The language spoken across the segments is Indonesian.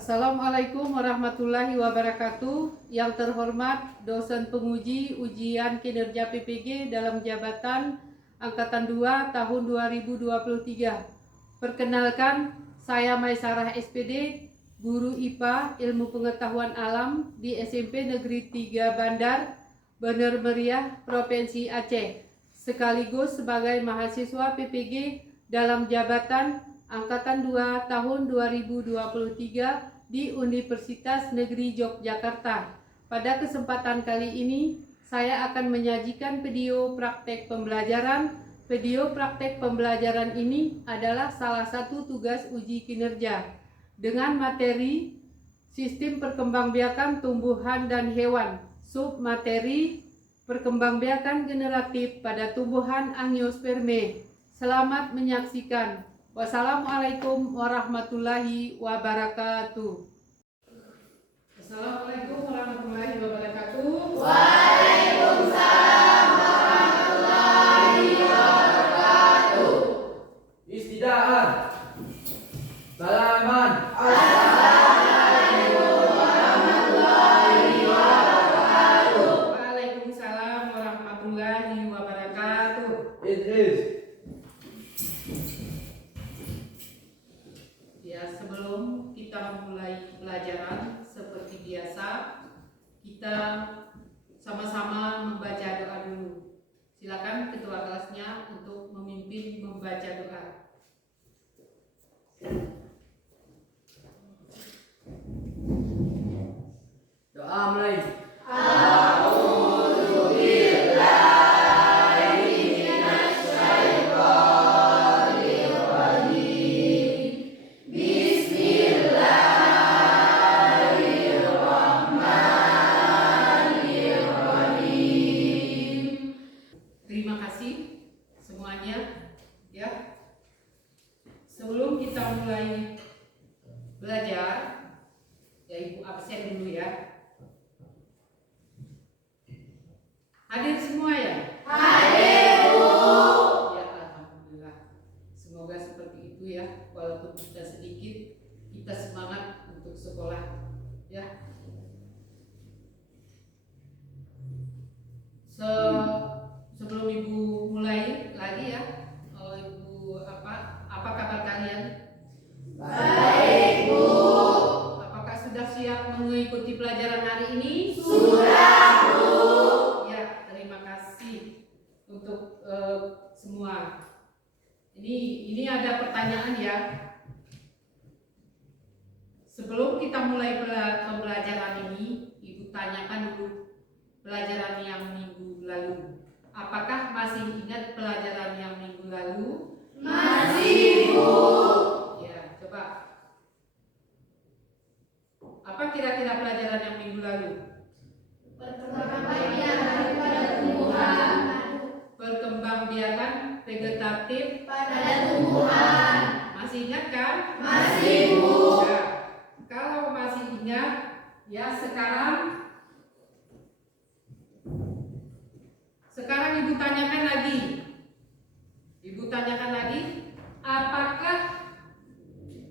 Assalamualaikum warahmatullahi wabarakatuh. Yang terhormat dosen penguji ujian kinerja PPG dalam jabatan Angkatan 2 tahun 2023. Perkenalkan, saya Maisarah SPD, guru IPA Ilmu Pengetahuan Alam di SMP Negeri 3 Bandar, Bener Meriah, Provinsi Aceh, sekaligus sebagai mahasiswa PPG dalam jabatan Angkatan 2 tahun 2023 di Universitas Negeri Yogyakarta. Pada kesempatan kali ini, saya akan menyajikan video praktek pembelajaran. Video praktek pembelajaran ini adalah salah satu tugas uji kinerja dengan materi Sistem Perkembangbiakan Tumbuhan dan Hewan, submateri Perkembangbiakan Generatif pada Tumbuhan Angiospermae. Selamat menyaksikan. Wassalamualaikum warahmatullahi wabarakatuh. Assalamualaikum warahmatullahi wabarakatuh. Waalaikumsalam warahmatullahi wabarakatuh. Istidaan. Salaman. Assalamualaikum warahmatullahi wabarakatuh. Waalaikumsalam warahmatullahi wabarakatuh. Idris. Ya, sebelum kita memulai pelajaran seperti biasa, kita sama-sama membaca doa dulu. Silakan ketua kelasnya untuk memimpin membaca doa. Doa mulai. Terima kasih semuanya, ya. Sebelum kita mulai belajar, ya Ibu absen dulu ya. Hadir semua ya? Hadir, Bu. Ya, alhamdulillah. Semoga seperti itu ya. Walaupun kita sedikit, kita semangat untuk sekolah, ya. Sebelum Ibu mulai lagi ya, Ibu apa kabar kalian? Baik, Bu. Apakah sudah siap mengikuti pelajaran hari ini? Sudah, Bu. Ya, terima kasih untuk semua. Ini ada pertanyaan ya. Sebelum kita mulai pembelajaran ini, Ibu tanyakan dulu pelajaran yang minggu lalu. Apakah masih ingat pelajaran yang minggu lalu? Masih, Bu. Ya, coba. Apa kira-kira pelajaran yang minggu lalu? Perkembangbiakan pada tumbuhan. Perkembangbiakan vegetatif Pada tumbuhan. Masih ingat kan? Masih, Bu. Ya. Kalau masih ingat, ya sekarang Ibu tanyakan lagi. Apakah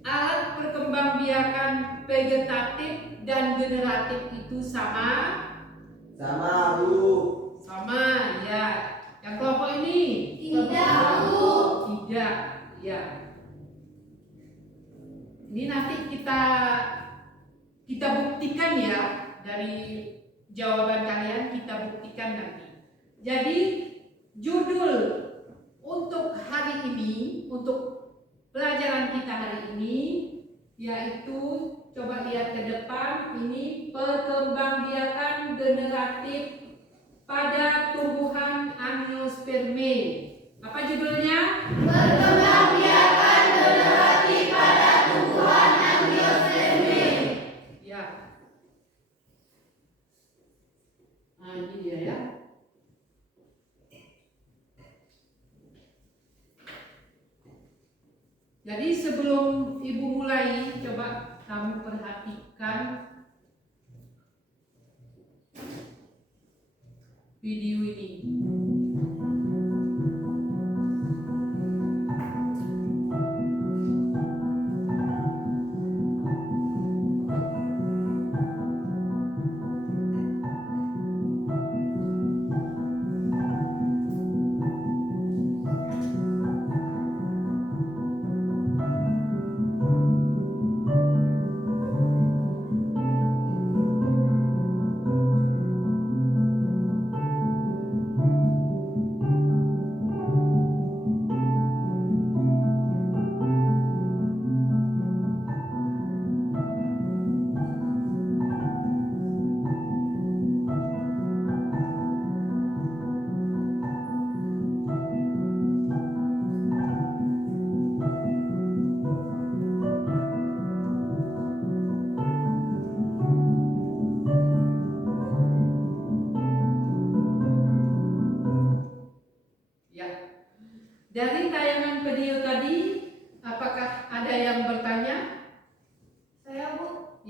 alat perkembangbiakan vegetatif dan generatif itu sama? Sama, Bu. Sama, ya. Yang kelompok ini? Tidak, Bu. Tidak, ya. Ini nanti kita buktikan ya, dari jawaban kalian kita buktikan nanti. Jadi judul untuk hari ini, untuk pelajaran kita hari ini, yaitu coba lihat ke depan, ini perkembangbiakan generatif pada tumbuhan Angiospermae. Apa judulnya? Perkembangbiakan generatif pada tumbuhan Angiospermae. Ya. Nah, ini dia ya. Jadi sebelum Ibu mulai, coba kamu perhatikan video ini.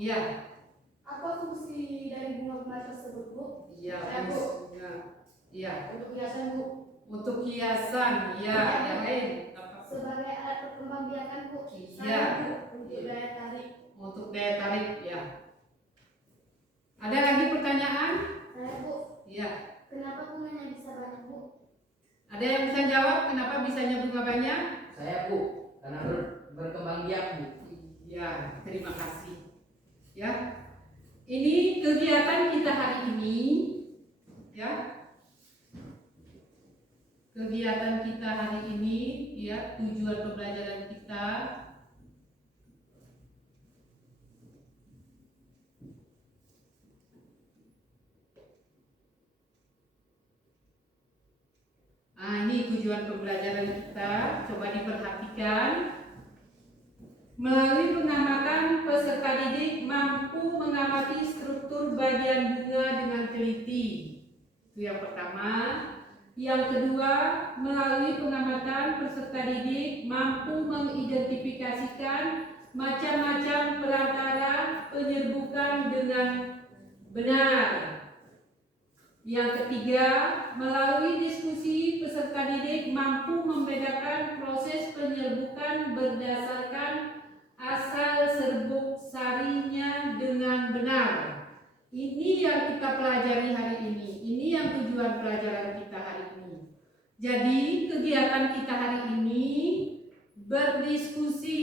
Iya. Apa fungsi dari bunga-bunga tersebut, Bu? Iya, Saya, Bu. fungsinya. Iya. Untuk hiasan, Bu. Untuk hiasan, ya. Yang lain apa? Sebagai alat perkembangbiakan, Bu. Iya. Saya, Bu. Untuk daya tarik. Untuk daya tarik, ya. Ada lagi pertanyaan? Saya, Bu. Iya. Kenapa bunganya bisa banyak, Bu? Ada yang bisa jawab kenapa bisanya bunga banyak? Saya Bu, karena berkembang biak Bu. Ya, terima kasih. Ya. Ini kegiatan kita hari ini, ya. Kegiatan kita hari ini, ya, tujuan pembelajaran kita. Ini tujuan pembelajaran kita. Coba diperhatikan. Melalui pengamatan, peserta didik mampu mengamati struktur bagian bunga dengan teliti. Itu yang pertama. Yang kedua, melalui pengamatan, peserta didik mampu mengidentifikasikan macam-macam perantara penyerbukan dengan benar. Yang ketiga, melalui diskusi, peserta didik mampu membedakan proses penyerbukan berdasarkan asal serbuk sarinya dengan benar. Ini yang kita pelajari hari ini. Ini yang tujuan pelajaran kita hari ini. Jadi kegiatan kita hari ini berdiskusi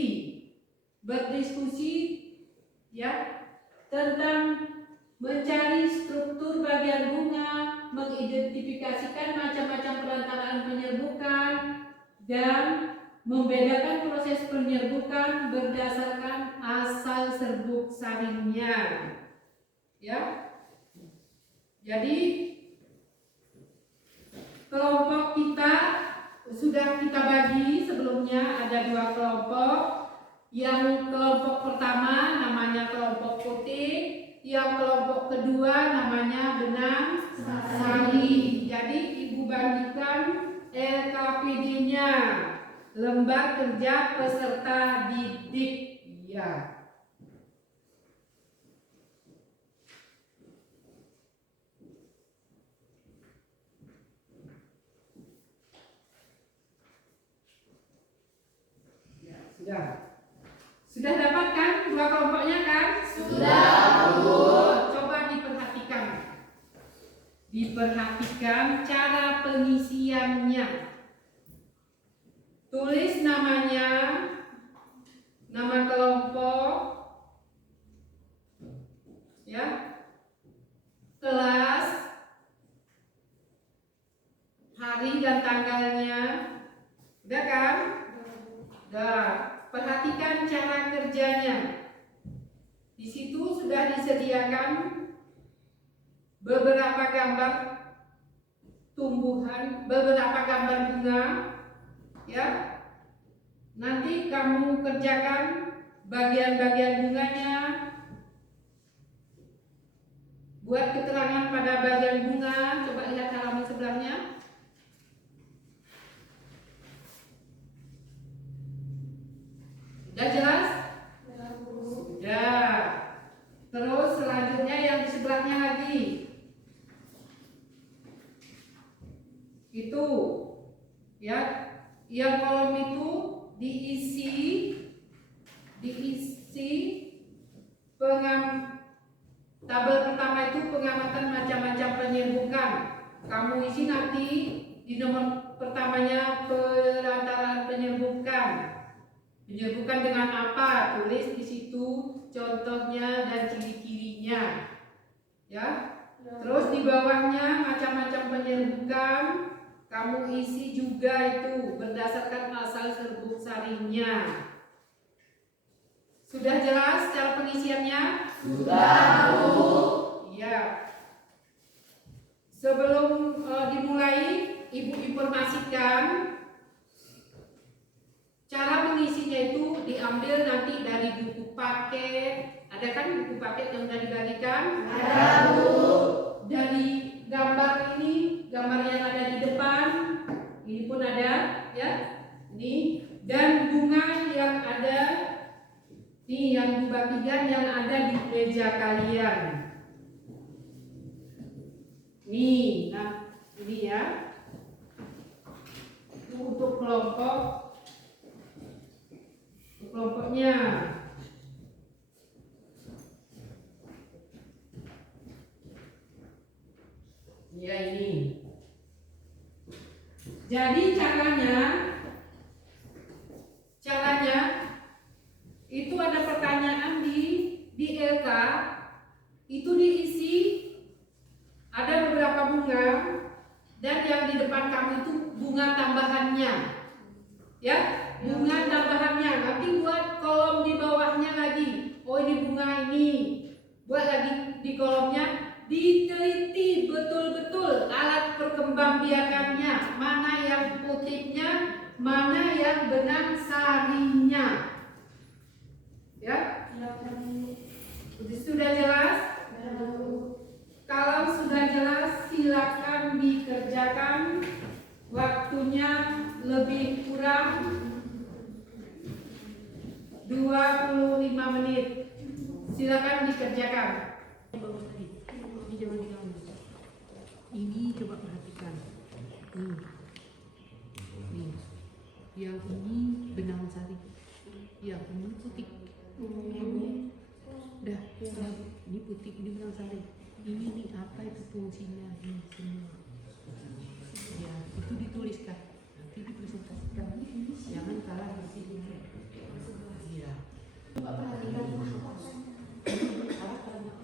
ya tentang mencari struktur bagian bunga, mengidentifikasikan macam-macam perantaraan penyerbukan, dan membedakan proses penyerbukan berdasarkan asal serbuk saringnya. Ya. Jadi kelompok kita sudah kita bagi sebelumnya, ada 2 kelompok. Yang kelompok pertama namanya kelompok putih, yang kelompok kedua namanya benang sari. Jadi Ibu bagikan LKPD-nya, lembar kerja peserta didik. Ya. Sudah dapatkan 2 kelompoknya kan? Sudah, Bu. Coba diperhatikan. Diperhatikan cara pengisiannya. Tulis namanya, nama kelompok, ya, kelas, hari dan tanggalnya. Udah kan? Udah. Perhatikan cara kerjanya. Di situ sudah disediakan beberapa gambar tumbuhan, beberapa gambar bunga, ya. Nanti kamu kerjakan bagian-bagian bunganya. Buat keterangan pada bagian bunga. Coba lihat halaman sebelahnya. Sudah jelas? Sudah. Terus selanjutnya yang di sebelahnya lagi. Itu ya, yang kolom itu diisi tabel pertama itu pengamatan macam-macam penyerbukan. Kamu isi nanti di nomor pertamanya perantaraan penyerbukan. Penyerbukan dengan apa? Tulis di situ contohnya dan ciri-cirinya. Ya. Terus di bawahnya macam-macam penyerbukan, kamu isi juga itu berdasarkan asal serbuk saringnya. Sudah jelas cara pengisiannya? Sudah, Bu. Iya. Sebelum dimulai, Ibu informasikan cara mengisinya itu diambil nanti dari buku paket. Ada kan buku paket yang sudah dibagikan? Ada, Bu. Dari gambar ini, gambar yang ada di depan, ini pun ada, ya. Ini dan bunga yang ada Nih yang dibagikan yang ada di meja kalian. Nih, nah ini ya. Untuk kelompoknya. Ya ini. Jadi caranya itu ada pertanyaan di LK, itu diisi ada beberapa bunga dan yang di depan kamu itu bunga tambahannya. Ya, bunga tambahannya. Nanti buat kolom di bawahnya lagi. Oh ini bunga ini. Buat lagi di kolomnya, diteliti betul-betul alat perkembangbiakannya, mana yang putihnya, mana yang benang sarinya. Ya, sudah jelas? Kalau sudah jelas, silakan dikerjakan. Waktunya lebih kurang 25 menit. Silakan dikerjakan. Ini jangan diganggu. Ini coba perhatikan. Nih. Yang ini benang sari. Yang ini putih. Dah, ini putih, ini benang sari. Ini nih apa itu fungsinya ini semua. Ya, itu dituliskan. Nanti dipresentasikan. Jangan kalah di sini. Iya. Coba perhatikan.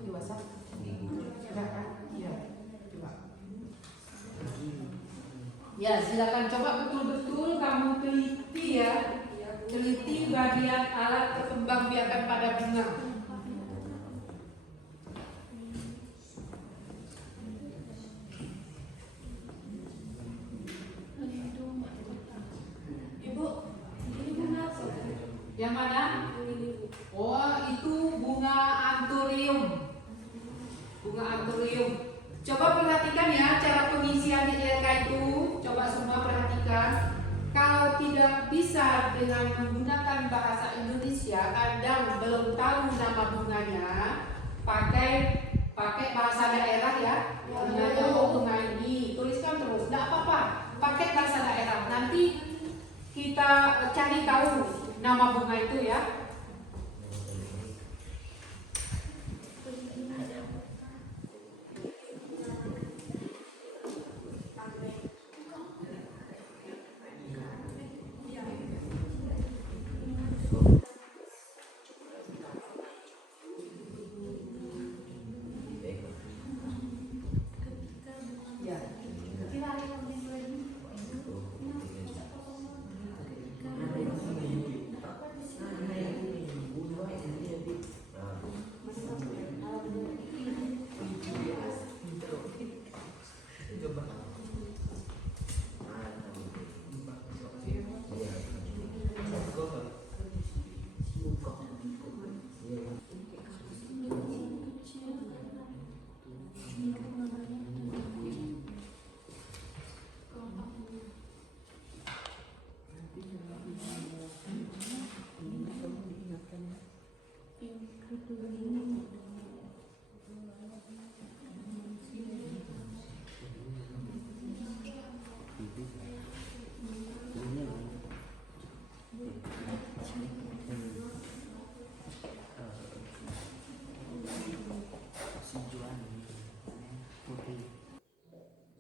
Di WhatsApp. Silakan. Ya, coba. Ya, silakan coba betul-betul kamu teliti ya. Teliti bagian alat perkembangbiakan pada bunga. Ibu, ini bunga apa? Yang mana? Oh, itu bunga anturium. Bunga anturium. Coba perhatikan ya cara pengisian di LK itu. Coba semua perhatikan. Kalau tidak bisa dengan menggunakan bahasa Indonesia, kadang belum tahu nama bunganya, pakai bahasa daerah ya. Bunganya bunga ini, tuliskan terus. Tidak apa-apa, pakai bahasa daerah. Nanti kita cari tahu nama bunga itu ya.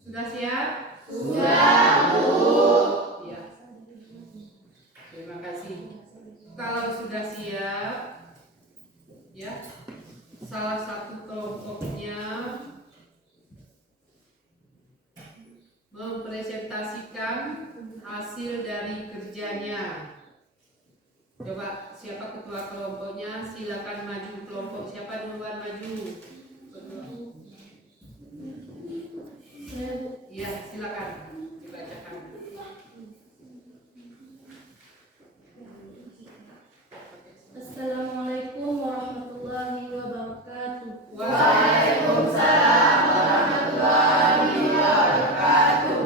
Sudah siap? Sudah, Bu. Ya. Terima kasih. Kalau sudah siap, ya, salah satu kelompoknya mempresentasikan hasil dari kerjanya. Coba siapa ketua kelompoknya? Silakan maju kelompok. Siapa duluan maju? Iya, silakan dibacakan. Assalamualaikum warahmatullahi wabarakatuh. Waalaikumsalam warahmatullahi wabarakatuh.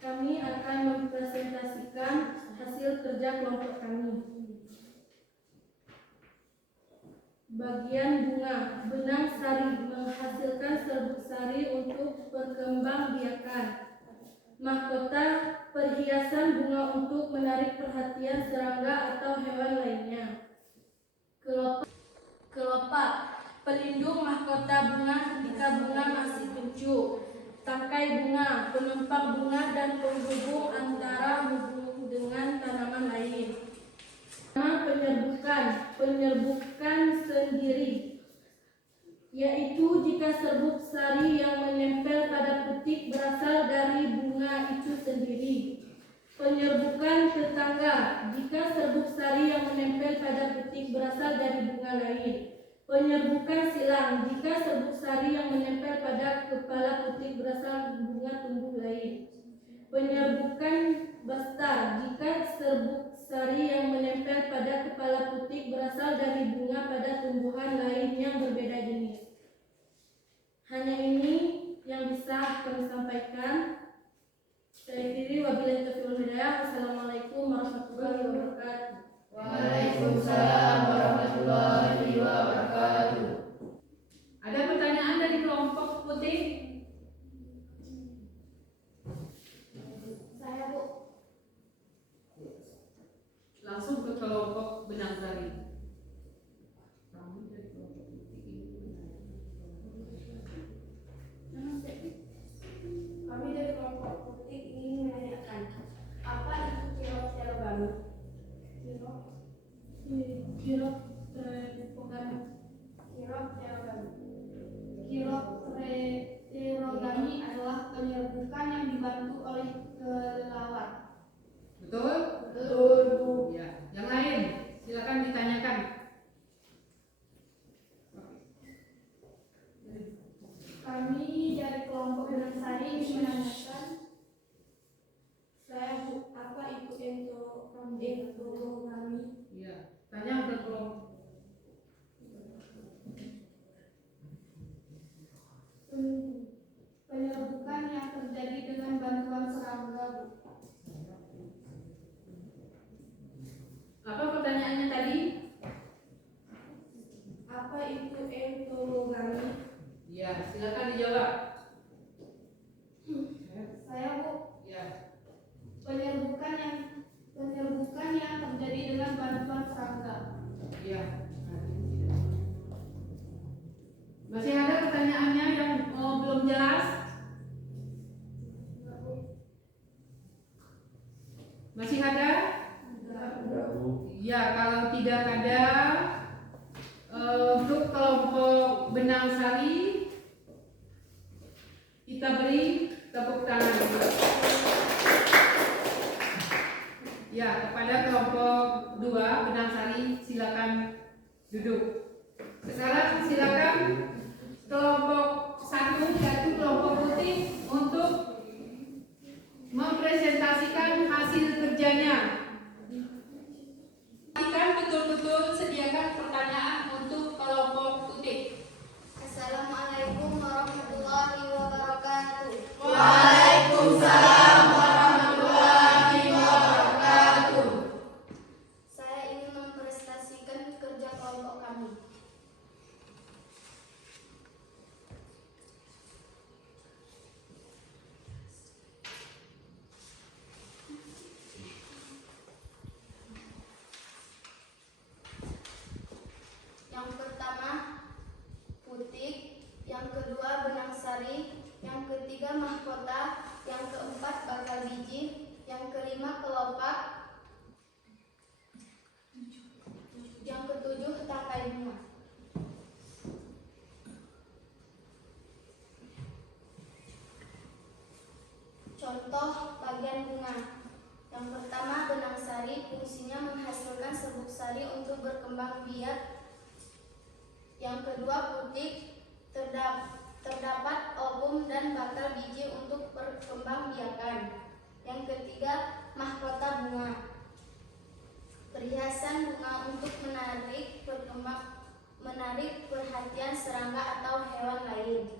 Kami akan mempresentasikan hasil kerja kelompok kami. Bagian bunga, benang sari menghasilkan serbuk sari untuk perkembangbiakan. Mahkota, perhiasan bunga untuk menarik perhatian serangga atau hewan lainnya. Kelopak, pelindung mahkota bunga ketika bunga masih kencur. Tangkai bunga, penempat bunga dan penghubung antara hubung dengan tanaman lain. Penyerbukan sendiri, yaitu jika serbuk sari yang menempel pada putik berasal dari bunga itu sendiri. Penyerbukan tetangga, jika serbuk sari yang menempel pada putik berasal dari bunga lain. Penyerbukan silang, jika serbuk sari yang menempel pada kepala putik berasal dari bunga tumbuh lain. Penyerbukan bastar, jika serbuk sari yang menempel pada kepala putik berasal dari bunga pada tumbuhan lain yang berbeda jenis. Hanya ini yang bisa kami sampaikan. Saya akhiri, wabillahi taufiq wal hidayah. Wassalamualaikum warahmatullahi wabarakatuh. Waalaikumsalam warahmatullahi wabarakatuh. Ada pertanyaan dari kelompok putih? Saya, Bu. Langsung ke kelompok benang sari. Kamu dari kelompok putih ini. Kami dari kelompok putih ingin menanyakan, apa itu kirot-terogami? Kirot-terogami. Kirot-terogami adalah penyerbukan yang dibantu oleh kelelawar. Betul? Betul, Bu. Ya. Yang lain, silakan ditanyakan. Kami dari kelompok benang sari ingin menanyakan, saya, Bu, apa itu entomogami? Ya. Tanya ke kelompok. Penyerbukan yang terjadi dengan bantuan serangga, Bu. Apa pertanyaannya tadi? Apa itu entomogami? Ya, silakan dijawab. Saya, Bu, Ya. penyerbukan yang terjadi dengan bantuan serangga. Ya. Masih ada pertanyaannya yang belum jelas? Masih ada? Ya, kalau tidak ada, untuk kelompok benang sari kita beri tepuk tangan. Ya, kepada kelompok 2 benang sari silakan duduk. Sekarang silakan kelompok 1 yaitu kelompok putih untuk mempresentasikan hasil kerjanya. Betul-betul sediakan pertanyaan untuk kelompok putih. Assalamualaikum warahmatullahi wabarakatuh. Waalaikumsalam warahmatullahi wabarakatuh. Saya ingin mempresentasikan kerja kelompok kami. Yang pertama, putik. Yang kedua, benang sari. Yang ketiga, mahkota. Yang keempat, bakal biji. Yang kelima, kelopak. Yang ketujuh, tangkai bunga. Contoh bagian bunga. Yang pertama, benang sari fungsinya menghasilkan serbuk sari untuk berkembang biak. Yang kedua, putik, terdapat ovum dan bakal biji untuk perkembangbiakan. Yang ketiga, mahkota bunga, perhiasan bunga untuk menarik perhatian serangga atau hewan lain.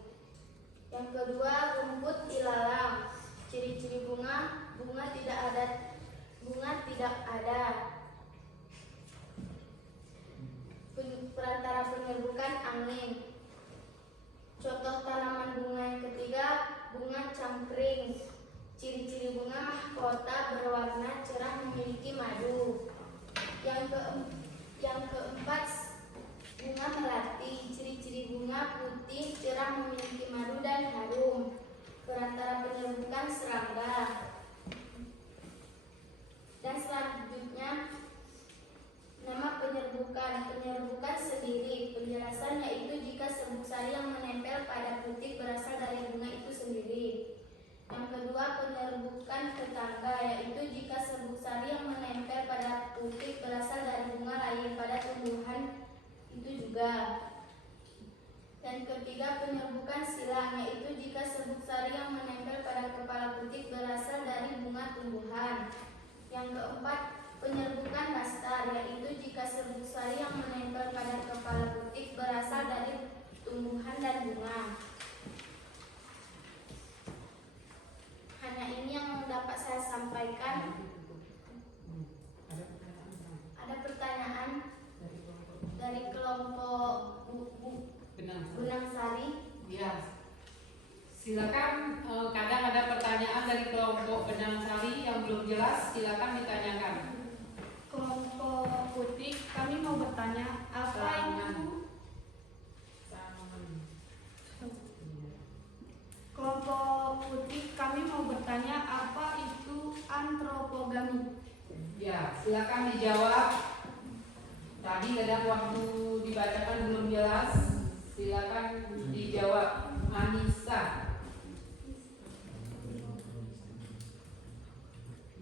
Yang kedua, rumput ilalang, ciri-ciri bunga tidak ada. Perantara penyerbukan angin. Contoh tanaman bunga yang ketiga, bunga cangkring. Ciri-ciri bunga mahkota berwarna cerah memiliki madu. Yang keempat, bunga melati. Ciri-ciri bunga putih cerah memiliki madu dan harum. Perantara penyerbukan serangga. Dan selanjutnya, nama penyerbukan. Penyerbukan sendiri. Penjelasan yaitu jika serbuk sari yang menempel pada putik berasal dari bunga itu sendiri. Yang kedua, penyerbukan tetangga, yaitu jika serbuk sari yang menempel pada putik berasal dari bunga lain pada tumbuhan itu juga. Dan ketiga, penyerbukan silang, yaitu jika serbuk sari yang menempel pada kepala putik berasal dari bunga tumbuhan. Yang keempat, penyerbukan bastar, yaitu jika serbuk sari yang menempel pada kepala putik berasal dari tumbuhan dan bunga. Hanya ini yang dapat saya sampaikan. Ada pertanyaan dari kelompok Benang Sari? Ya, silakan. Kadang ada pertanyaan dari kelompok Benang Sari yang belum jelas, silakan ditanyakan. Kelompok Putih, kami mau bertanya apa itu? Kelompok Putih, kami mau bertanya apa itu antropogami? Ya, silakan dijawab. Tadi kadang waktu dibacakan belum jelas, silakan dijawab. Anissa.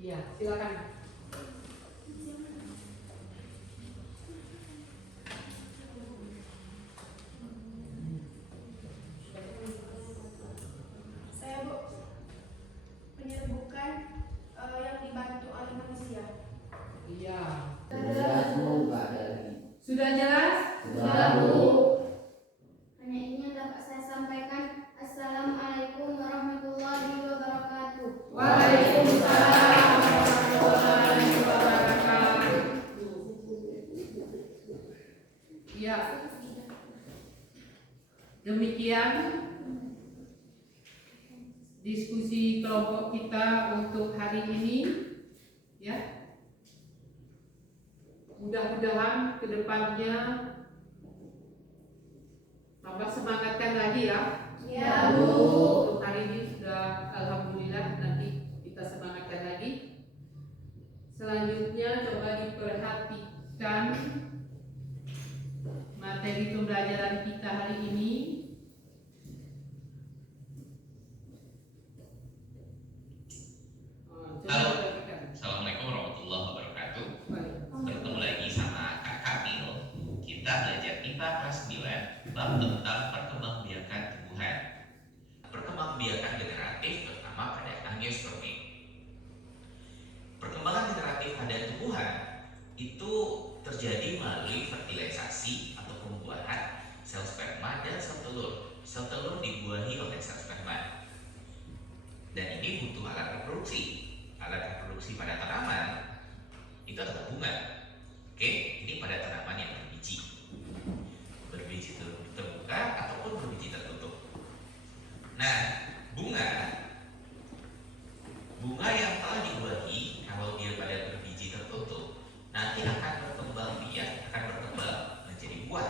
Ya, silakan. Saya Bu, penyerbukan yang dibantu oleh manusia. Iya. Jelas Bu, Pak Dari. Sudah jelas? Sudah Bu. Hanya ini yang dapat saya sampaikan. Assalamualaikum warahmatullahi wabarakatuh. Waalaikumsalam warahmatullahi wabarakatuh. Ya. Demikian diskusi kelompok kita untuk hari ini, ya. Mudah-mudahan kedepannya tambah semangatkan lagi ya. Ya Bu. Untuk hari ini sudah alhamdulillah, nanti kita semangatkan lagi. Selanjutnya coba diperhatikan materi pembelajaran kita hari ini. Coba perhatikan. Assalamualaikum warahmatullahi wabarakatuh. Baik. Bertemu lagi sama Kak Kamil. Kita belajar IPA kelas 9 bab tentang perkembangbiakan tumbuhan. Perkembangbiakan generatif terutama pada angiospermia. Perkembangan generatif pada tumbuhan itu terjadi melalui fertilisasi atau pembuahan sel sperma dan sel telur. Sel telur dibuahi oleh sel sperma. Dan ini butuh alat reproduksi. Alat reproduksi pada tanaman itu adalah bunga. Oke, ini pada tanaman yang berbiji terbuka ataupun berbiji tertutup. Nah, bunga yang telah dibuahi kalau dia pada berbiji tertutup nanti akan berkembang menjadi buah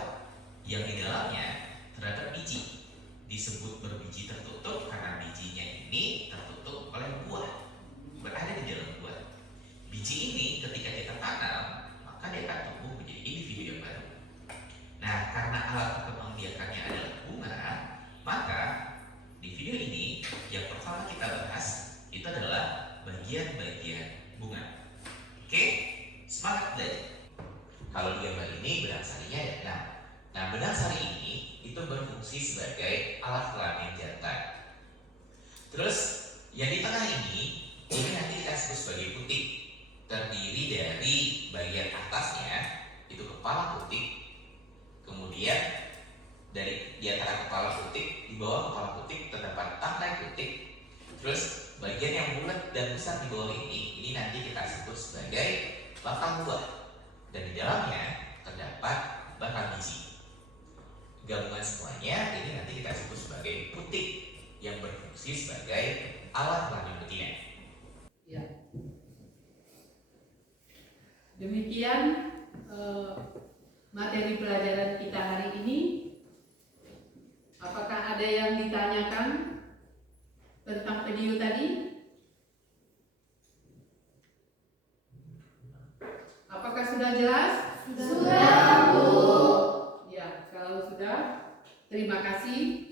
yang di dalamnya terdapat biji. Disebut berbiji tertutup karena bijinya ini tertutup oleh buah, berada di dalam buah. Biji ini ketika kita tanam maka dia akan tumbuh menjadi individu yang baru. Nah, karena alat perkembangbiakannya adalah bunga, maka di video ini yang pertama kita bahas itu adalah bagian-bagian bunga. Oke, semangat belajar. Kalau di gambar ini benang sarinya ada 6. Nah, benang sari ini itu berfungsi sebagai alat kelamin jantan. Terus yang di tengah ini nanti kita sebut sebagai putik. Terdiri dari bagian atasnya itu kepala putik. Kemudian di antara kepala putik, di bawah kepala putik terdapat tangkai putik. Terus bagian yang bulat dan besar di bawah ini nanti kita sebut sebagai batang buah. Dan di dalamnya terdapat batang biji. materi pelajaran kita hari ini. Apakah ada yang ditanyakan tentang video tadi? Apakah sudah jelas? Sudah, Bu. Ya, kalau sudah, terima kasih.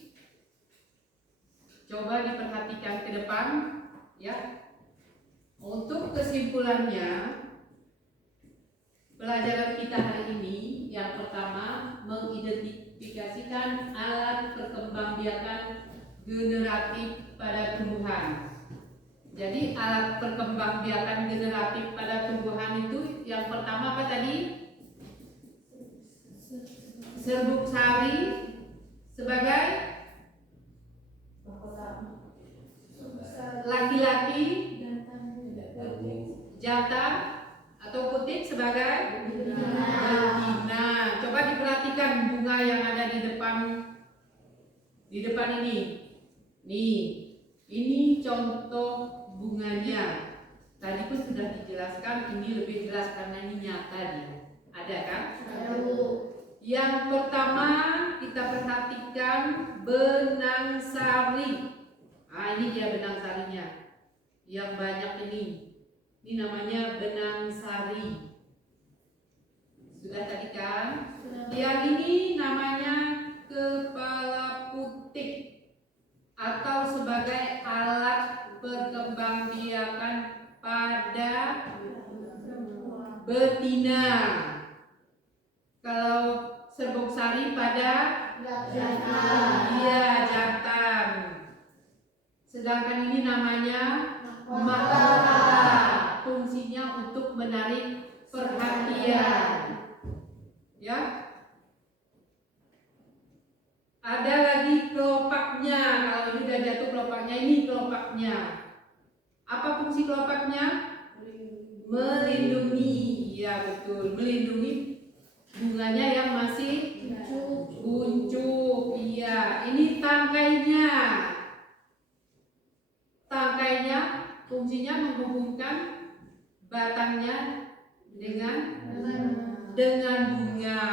Coba diperhatikan ke depan, ya. Untuk kesimpulannya, pelajaran kita hari ini yang pertama mengidentifikasikan alat perkembangbiakan generatif pada tumbuhan. Jadi alat perkembangbiakan generatif pada tumbuhan itu yang pertama apa tadi? Serbuk sari sebagai laki-laki, jantan atau putik sebagai betina. Coba diperhatikan bunga yang ada di depan ini. Nih, ini contoh bunganya. Tadi pun sudah dijelaskan, ini lebih jelas karena ini nyata dia. Ada kan? Ada, Bu. Yang pertama kita perhatikan benang sari. Nah, ini dia benang sarinya. Yang banyak ini. Ini namanya benang sari. Sudah tadi kan? Yang ini namanya kepala putik atau sebagai alat perkembangbiakan pada betina. Kalau serbuk sari pada iya jantan. Sedangkan ini namanya mahkota. Fungsinya untuk menarik perhatian. Ya. Ada lagi kelopaknya. Kalau ini udah jatuh kelopaknya, ini kelopaknya. Apa fungsi kelopaknya? Melindungi. Ya betul, melindungi bunganya yang masih buncuk. Iya, ini tangkainya. Tangkainya fungsinya menghubungkan batangnya dengan bunga.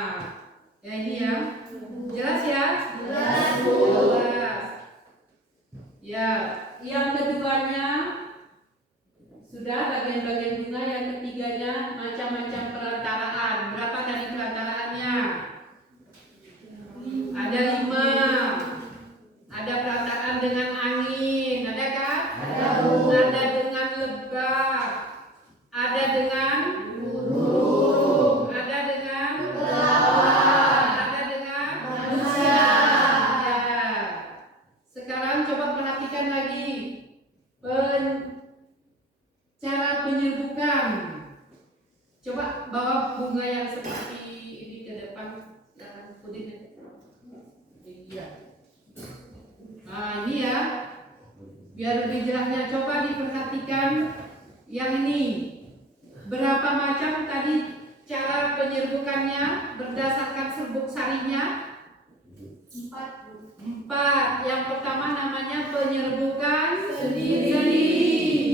Ya ini ya. Jelas ya? Jelas, Bu. Jelas. Ya, yang keduanya sudah bagian-bagian bunga. Yang ketiganya macam-macam perantaraan. Berapa tadi perantaraannya? Ada 5. Ada perantaraan dengan angin, ada kan? Ada, Bu. Ada dengan lebah, ada dengan burung, ada dengan Kelawar. ada dengan Manusia. ya. Sekarang coba perhatikan lagi cara penyerbukan. Coba bawa bunga yang seperti ini ke depan, yang putih. Iya. Nah ini ya, biar lebih jelasnya coba diperhatikan yang ini. Berapa macam tadi cara penyerbukannya berdasarkan serbuk sarinya? 4. Yang pertama namanya penyerbukan sendiri.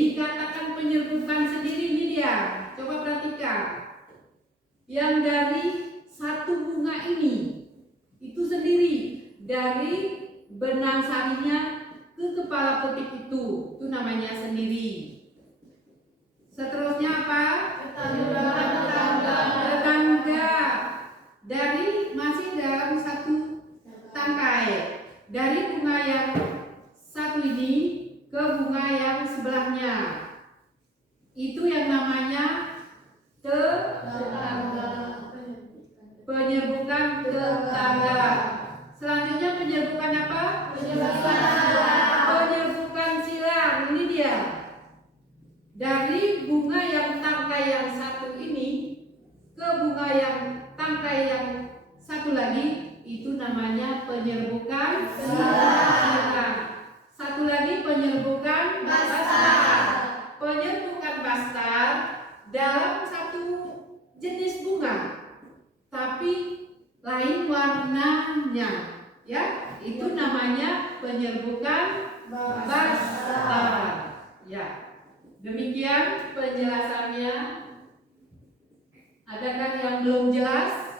Dikatakan penyerbukan sendiri ini dia. Coba perhatikan. Yang dari satu bunga ini itu sendiri, dari benang sarinya ke kepala putik itu namanya sendiri. Seterusnya apa? Tetangga. Dari masih dalam satu tangkai. Dari bunga yang satu ini ke bunga yang sebelahnya. Itu yang namanya penyerbukan tetangga. Selanjutnya penyerbukan apa? Penyerbukan silang. Ini dia. Dari bunga yang tangkai yang satu ini ke bunga yang tangkai yang satu lagi, itu namanya penyerbukan silang. Satu lagi penyerbukan bastar. Penyerbukan bastar dalam satu jenis bunga, tapi lain warnanya, ya. Itu namanya penyerbukan bastar. Ya. Demikian penjelasannya. Adakah yang belum jelas?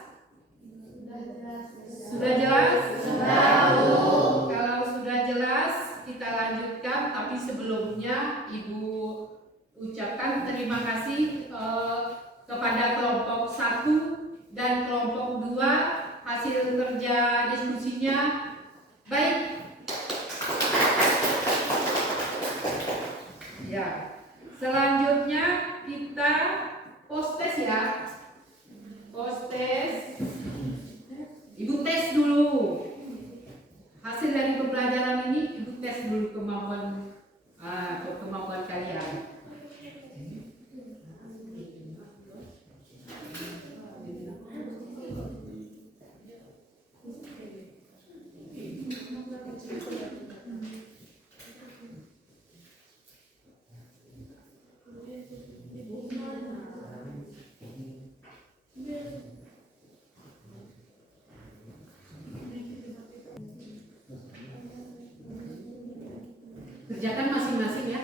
ucapkan terima kasih kepada kelompok 1 dan kelompok 2 hasil kerja diskusinya baik. Ya, selanjutnya kita post test ya. Post test. Ibu tes dulu. Hasil dari pembelajaran ini ibu tes dulu kemampuan kalian. Kerjakan masing-masing ya.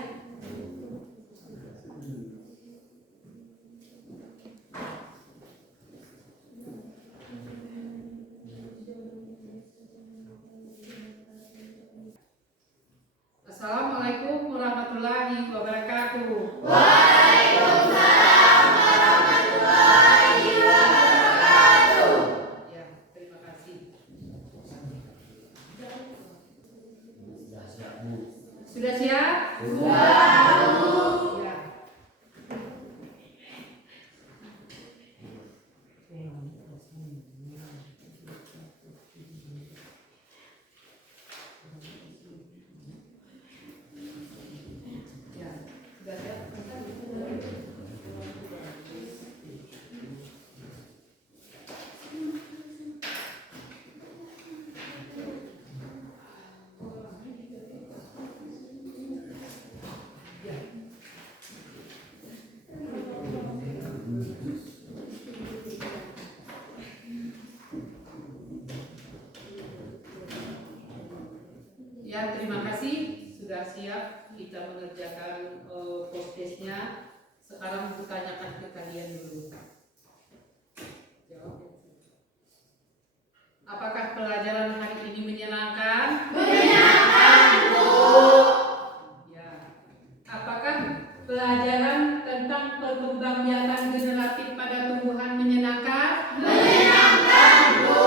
Assalamualaikum warahmatullahi wabarakatuh. Waalaikumsalam warahmatullahi wabarakatuh. Ya, terima kasih. Sudah siap? Ya. Ya, sudah siap? Ya, terima kasih sudah siap kita mengerjakan podcast-nya. Sekarang bertanyakan ke kalian dulu. Jawab. Apakah pelajaran hari ini menyenangkan? Menyenangkan, Bu. Ya. Apakah pelajaran tentang perkembangbiakan generatif pada tumbuhan menyenangkan? Menyenangkan, Bu.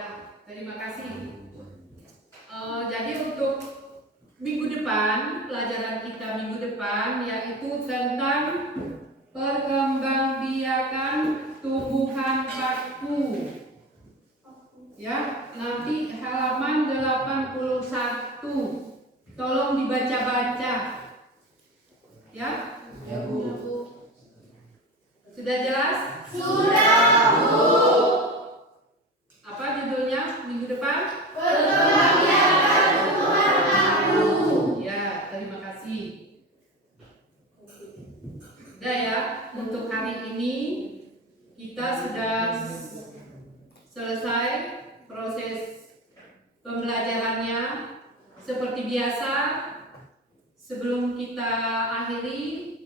Ya, terima kasih. Jadi untuk minggu depan, pelajaran kita minggu depan yaitu tentang perkembangbiakan tumbuhan paku. Ya, nanti halaman 81. Tolong dibaca-baca. Ya? Ya, Bu. Sudah jelas? Sudah, Bu. Apa judulnya minggu depan? Perkembangbiakan tumbuhan paku. Ya, terima kasih. Udah ya, untuk hari ini kita sudah selesai proses pembelajarannya. Seperti biasa, sebelum kita akhiri,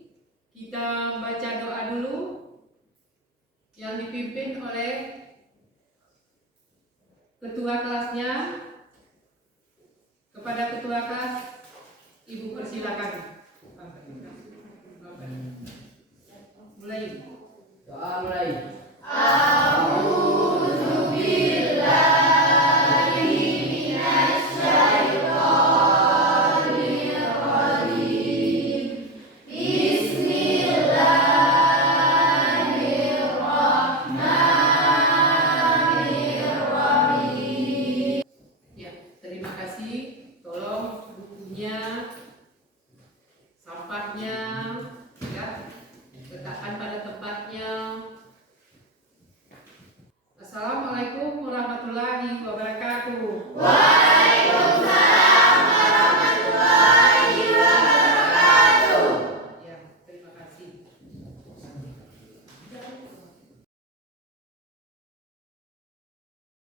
kita baca doa dulu yang dipimpin oleh ketua kelasnya. Kepada ketua kelas, Ibu persilakan. Mulai. Doa mulai. Ya, terima kasih. Tolong bukunya, sampahnya, ya, letakkan pada tempatnya. Assalamualaikum warahmatullahi wabarakatuh.